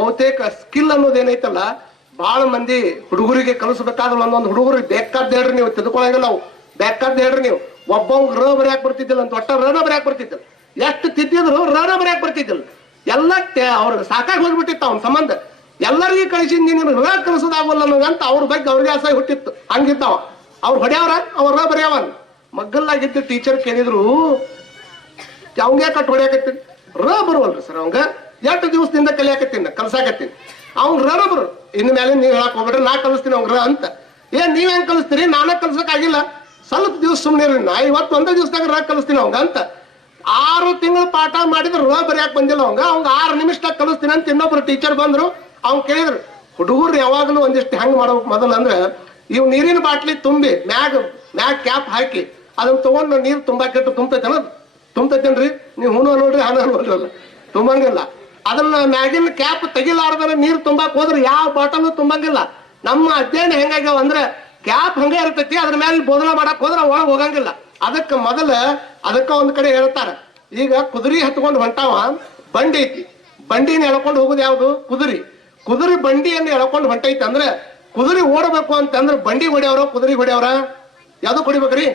ಬಹುತೇಕ ಸ್ಕಿಲ್ ಅನ್ನೋದು ಏನೈತಲ್ಲ ಬಹಳ ಮಂದಿ ಹುಡುಗರಿಗೆ ಕಲಿಸಬೇಕಾದ್ರೆ ಒಂದೊಂದು ಹುಡುಗರಿಗೆ ಬೇಕಾದ್ದು ಹೇಳ್ರಿ ನೀವು ತಿಳ್ಕೊಳಂಗಿಲ್ಲ ನಾವು. ಬೇಕಾದ್ ಹೇಳ್ರಿ ನೀವು. ಒಬ್ಬ ರ ಬರೆಯಾಕ್ ಬರ್ತಿದ್ದಿಲ್ಲ ಅಂತ ಒಟ್ಟ ರನ ಬರೆಯಾಕ್ ಬರ್ತಿದ್ದಿಲ್ಲ. ಎಷ್ಟು ತಿದ್ದಿದ್ರು ರನ ಬರೆಯಾಕ್ ಬರ್ತಿದ್ದಿಲ್ಲ. ಎಲ್ಲ ಅವ್ರಿಗೆ ಸಾಕಾಗಿ ಹೋಗ್ಬಿಟ್ಟಿತ್ತು ಅವ್ನ ಸಂಬಂಧ. ಎಲ್ಲರಿಗೂ ಕಳಿಸಿ ನೀನು ರ ಕಲಿಸೋದಾಗಲ್ಲ ಅನ್ನೋದಂತ ಅವ್ರ ಬಗ್ಗೆ ಅವ್ರಿಗೆ ಆಸೆ ಹುಟ್ಟಿತ್ತು. ಹಂಗಿದ್ದವ. ಅವ್ರು ಹೊಡ್ಯಾವ್ರ? ಅವ್ರ ರ ಬರೆಯವನ್ ಮಗ್ಗಲ್ಲಾಗಿದ್ದ ಟೀಚರ್ ಕೇಳಿದ್ರು, ಅವಂಗೆ ಕಟ್ ಹೊಡ್ಯಾಕತ್ತೀನಿ ರ ಬರುವಲ್ರಿ ಸರ್ ಅವಂಗ. ಎಷ್ಟು ದಿವಸದಿಂದ ಕಲಿಯಾಕತ್ತೀನಿ, ಕಲ್ಸಾಕತ್ತೀನಿ. ಅವ್ನ್ ರ ಬರು. ಇನ್ನು ಮೇಲೆ ನೀವು ಹೇಳಕ್ ಹೋಗ್ಬೇಡ್ರಿ, ನಾ ಕಲಿಸ್ತೀನಿ ಅವ್ರ ಅಂತ. ಏನ್ ನೀವ್ ಹೆಂಗ್ ಕಲಿಸ್ತೀರಿ? ನಾನ ಕಲ್ಸಕ್ ಆಗಿಲ್ಲ ಸ್ವಲ್ಪ ದಿವಸ ಸುಮ್ಮನೆ ನಾ ಇವತ್ತು ಒಂದೇ ದಿವಸದಾಗ ರ ಕಲಿಸ್ತೀನಿ ಅವಂಗ ಅಂತ. ಆರು ತಿಂಗಳು ಪಾಠ ಮಾಡಿದ್ರೆ ರ ಬರೆಯಾಕ್ ಬಂದಿಲ್ಲ ಅವಂಗ ಅವಂಗ ಆರು ನಿಮಿಷದಾಗ ಕಲಿಸ್ತೀನಿ ಅಂತ ಇನ್ನೊಬ್ರು ಟೀಚರ್ ಬಂದ್ರು. ಅವ್ನು ಕೇಳಿದ್ರು, ಹುಡುಗರು ಯಾವಾಗಲೂ ಒಂದಿಷ್ಟು ಹೆಂಗ್ ಮಾಡ್ಬೇಕು ಮೊದಲು ಅಂದ್ರೆ, ಇವ್ ನೀರಿನ ಬಾಟ್ಲಿ ತುಂಬಿ ಮ್ಯಾಗ್ ಮ್ಯಾಗ್ ಕ್ಯಾಪ್ ಹಾಕಿ ಅದನ್ನ ತಗೊಂಡು ನೀರು ತುಂಬಾಕಿಟ್ಟು ತುಂಬತೈತೇನ ತುಂಬತೈತೇನ್ರಿ? ನೀವು ಹೂನು ನೋಡ್ರಿ, ಹಣ ನೋಡ್ರಲ್ಲ ತುಂಬಂಗಿಲ್ಲ. ಅದನ್ನ ಮ್ಯಾಗಿನ ಕ್ಯಾಪ್ ತೆಗಿಲಾರ್ದ್ರೆ ನೀರು ತುಂಬಾಕ್ ಹೋದ್ರೆ ಯಾವ ಬಾಟಲ್ ತುಂಬಂಗಿಲ್ಲ. ನಮ್ಮ ಅಧ್ಯಯನ ಹೆಂಗಾಗ್ಯಾವ ಅಂದ್ರೆ ಕ್ಯಾಪ್ ಹಂಗೆ ಇರ್ತೈತಿ, ಅದ್ರ ಮೇಲೆ ಬೋಧನೆ ಮಾಡಕ್ ಹೋದ್ರೆ ಒಳಗೆ ಹೋಗಂಗಿಲ್ಲ. ಅದಕ್ಕೆ ಮೊದಲ ಅದಕ್ಕ ಒಂದ್ ಕಡೆ ಹೇಳ್ತಾರ, ಈಗ ಕುದುರೆ ಹತ್ಕೊಂಡು ಹೊಂಟಾವ, ಬಂಡಿ ಐತಿ. ಬಂಡಿನ ಎಳ್ಕೊಂಡು ಹೋಗುದು ಯಾವ್ದು? ಕುದುರೆ. ಕುದುರೆ ಬಂಡಿಯನ್ನು ಎಳ್ಕೊಂಡು ಹೊಂಟೈತಿ ಅಂದ್ರೆ ಕುದುರೆ ಓಡಬೇಕು ಅಂತಂದ್ರೆ ಬಂಡಿ ಹೊಡೆಯವ್ರ, ಕುದುರೆ ಹೊಡೆಯವ್ರ? ಯಾವ್ದು ಹೊಡಿಬೇಕ್ರಿ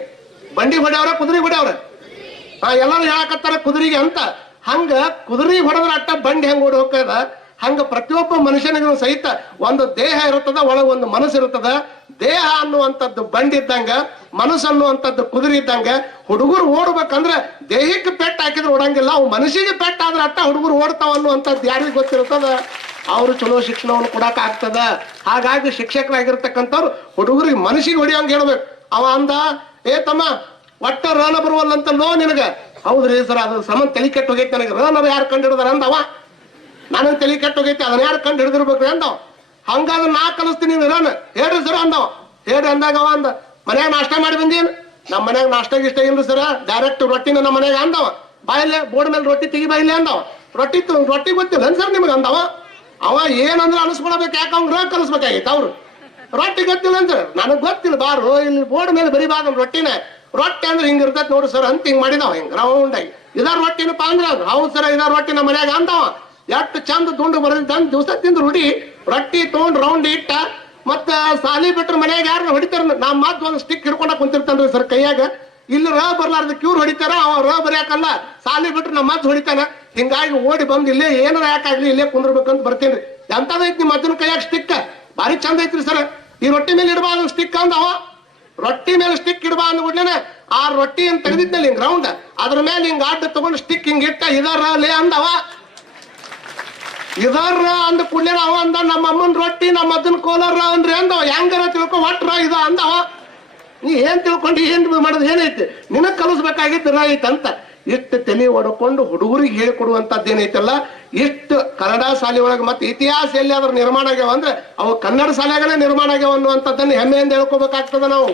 ಬಂಡಿ ಹೊಡೆಯವ್ರ, ಕುದುರೆ ಹೊಡೆಯವ್ರ? ಹಾ, ಎಲ್ಲರೂ ಹೇಳಕತ್ತಾರ ಕುದುರೆಗೆ ಅಂತ. ಹಂಗ ಕುದುರೆ ಹೊಡೆದ್ರ ಅಟ್ಟ ಬಂಡಿ ಹೆಂಗ್ ಓಡಿ ಹೋಗ್ತದ? ಹಂಗ ಪ್ರತಿಯೊಬ್ಬ ಮನುಷ್ಯನಿಗೂ ಸಹಿತ ಒಂದು ದೇಹ ಇರುತ್ತದ, ಒಳಗೆ ಒಂದು ಮನಸ್ಸು ಇರುತ್ತದ. ದೇಹ ಅನ್ನುವಂಥದ್ದು ಬಂಡಿ ಇದ್ದಂಗ, ಮನಸ್ಸು ಅನ್ನುವಂಥದ್ದು ಕುದುರೆ ಇದ್ದಂಗ, ಹುಡುಗರು ಓಡ್ಬೇಕಂದ್ರೆ ದೇಹಕ್ಕೆ ಪೆಟ್ಟು ಹಾಕಿದ್ರೆ ಓಡಂಗಿಲ್ಲ, ಅವು ಮನಸ್ಸಿಗೆ ಪೆಟ್ಟ ಆದ್ರೆ ಅಟ್ಟ ಹುಡುಗರು ಓಡ್ತಾವ ಅನ್ನುವಂಥದ್ದು ಯಾರಿಗೆ ಗೊತ್ತಿರುತ್ತದ? ಅವರು ಚಲೋ ಶಿಕ್ಷಣವನ್ನು ಕೊಡಕ್ ಆಗ್ತದ? ಹಾಗಾಗಿ ಶಿಕ್ಷಕರಾಗಿರ್ತಕ್ಕಂಥವ್ರು ಹುಡುಗರಿಗೆ ಮನಸ್ಸಿಗೆ ಅಂತ ಹೇಳ್ಬೇಕು. ಅವ ಅಂದ, ಏ ತಮ್ಮ, ಒಟ್ಟ ರನ ಬರುವಲ್ಲಂತ ಲೋ ನಿನಗ? ಹೌದ್ರಿ ಸರ್, ಅದು ಸಮನ್ ತಲೆ ಕೆಟ್ಟು ಹೋಗೈತೆ ನನಗೆ. ರನರ್ ಯಾರು ಕಂಡು ಹಿಡಿದಾರ ಅಂದವ? ನನಗೆ ತಲೆ ಕೆಟ್ಟು ಹೋಗೈತೆ, ಅದನ್ನ ಯಾರು ಕಂಡು ಹಿಡಿದಿರ್ಬೇಕು ಅಂದವ? ಹಂಗಾದ್ರೆ ನಾ ಕಲಿಸ್ತೀನಿ ರನ್ ಹೇಳ್ರಿ ಸರ್ ಅಂದವ. ಹೇಳ್ರಿ ಅಂದಾಗ ಅಂದ. ಮನ್ಯಾಗ ನಾಷ್ಟ ಮಾಡಿ ಬಂದೇನು? ನಮ್ಮ ಮನ್ಯಾಗ ನಾಷ್ಟ ಗಿಷ್ಟ ಇಲ್ರಿ ಸರ್? ಡೈರೆಕ್ಟ್ ರೊಟ್ಟಿನ ನಮ್ಮ ಮನೆಯಾಗ ಅಂದವ. ಬಾಯಿಲೆ, ಬೋರ್ಡ್ ಮೇಲೆ ರೊಟ್ಟಿ ತೆಗಿ ಬಾಯಿಲೆ ಅಂದವ. ರೊಟ್ಟಿ ರೊಟ್ಟಿ ಗೊತ್ತಿಲ್ಲ ಸರ್ ನಿಮ್ಗೆ ಅಂದವ? ಅವ ಏನಂದ್ರೆ ಅನಿಸ್ಕೊಳ್ಬೇಕು, ಯಾಕೆ ಅವ್ನು ರೋಗ ಕಲಿಸ್ಬೇಕಾಗಿತ್ತು ಅವ್ರು? ರೊಟ್ಟಿ ಗೊತ್ತಿಲ್ಲ ಅಂದ್ರೆ ನನಗ್ ಗೊತ್ತಿಲ್ಲ, ಬಾರು, ಇಲ್ಲಿ ಬೋರ್ಡ್ ಮೇಲೆ ಬರಿಬಾರ್ದು ರೊಟ್ಟಿನ. ರೊಟ್ಟಿ ಅಂದ್ರೆ ಹಿಂಗ ಇರ್ತೈತಿ ನೋಡಿ ಸರ್ ಅಂತ ಹಿಂಗ್ ಮಾಡಿದವ, ಹಿಂಗ ರೌಂಡ್ ಆಗಿ. ಇದಾರ ರೊಟ್ಟಿನಪ್ಪ ಅಂದ್ರ ಹೌದು ಸರ್ ಇದಾರ ರೊಟ್ಟಿ ನಮ್ಮ ಮನ್ಯಾಗ ಅಂದವ. ಎಷ್ಟು ಚಂದ ದುಂಡು ಬರೆದ ದಿವಸ ತಿಂದು ರೂಢಿ. ರೊಟ್ಟಿ ತೊಗೊಂಡ್ ರೌಂಡ್ ಇಟ್ಟ, ಮತ್ತ ಸಾಲಿ ಬಿಟ್ರ ಮನ್ಯಾಗ ಯಾರು ಹೊಡಿತಾರ ನಮ್ಮ ಮಾತ್ ಒಂದು ಸ್ಟಿಕ್ ಹಿಡ್ಕೊಂಡ ಕುಂತಿರ್ತಾನ್ರಿ ಸರ್ ಕೈಯಾಗ. ಇಲ್ಲಿ ರ ಬರ್ಲಾರ್ದ ಕ್ಯೂರ್ ಹೊಡಿತಾರ, ಅವ ರ ಬರ್ಯಾಕಲ್ಲ. ಸಾಲಿ ಬಿಟ್ರೆ ನಮ್ಮ ಮಾತು ಹೊಡಿತಾನ. ಹಿಂಗಾಗಿ ಓಡಿ ಬಂದು ಇಲ್ಲೇ ಏನಾರ ಯಾಕಾಗ್ಲಿ ಇಲ್ಲೇ ಕುಂದ್ರಬೇಕಂತ ಬರ್ತೀನಿ ಎಂತದೈತಿ ನಿಮ್ಮ ಅಜ್ಜನ ಕೈಯಾಗ ಸ್ಟಿಕ್ ಭಾರಿ ಚಂದ ಐತ್ರಿ ಸರ್ ಈ ರೊಟ್ಟಿ ಮೇಲೆ ಇಡಬಾರ್ದು ಸ್ಟಿಕ್ ಅಂದವ. ರೊಟ್ಟಿ ಮೇಲೆ ಸ್ಟಿಕ್ ಇಡಬಾ ಅಂದ್ಬಿಡ್ಲೇನೆ ಆ ರೊಟ್ಟಿ ಅಂತ ತೆಗೆದಿದ್ನಲ್ಲಿ ಹಿಂಗ್ ರೌಂಡ್ ಅದ್ರ ಮೇಲೆ ಹಿಂಗ್ ಅಡ್ಡ ತಗೊಂಡು ಸ್ಟಿಕ್ ಹಿಂಗ್ ಇಟ್ಟ, ಇದರ ಲೇ ಅಂದವ. ಇದರ ಅಂದ ಕೂಡಲೇ ಅವ ಅಂದ, ನಮ್ಮ ಅಮ್ಮನ ರೊಟ್ಟಿ, ನಮ್ಮ ಅದನ್ ಕೋಲಾರ ಅಂದ್ರೆ ಅಂದವ. ಹೆಂಗಾರ ತಿಳ್ಕೊ, ಒಟ್ರ ಇದ ಅಂದವ. ನೀ ಏನ್ ತಿಳ್ಕೊಂಡು ಏನ್ ಮಾಡೋದು ಏನೈತಿ ನಿನಗ್ ಕಲಿಸ್ಬೇಕಾಗಿತ್ತು ರೈತ ಅಂತ. ಇಷ್ಟು ತಲೆ ಒಡ್ಕೊಂಡು ಹುಡುಗರಿಗೆ ಹೇಳಿಕೊಡುವಂತದ್ದು ಏನೈತಲ್ಲ, ಇಷ್ಟು ಕನ್ನಡ ಶಾಲೆ ಒಳಗೆ ಮತ್ತೆ ಇತಿಹಾಸ ಎಲ್ಲಿ ಅದ್ರ ನಿರ್ಮಾಣ ಆಗ್ಯಾವ ಅಂದ್ರೆ ಅವು ಕನ್ನಡ ಶಾಲೆಗಳೇ ನಿರ್ಮಾಣ ಆಗ್ಯಾವ ಅನ್ನುವಂಥದ್ದನ್ನು ಹೆಮ್ಮೆಯಿಂದ ಹೇಳ್ಕೊಬೇಕಾಗ್ತದ ನಾವು.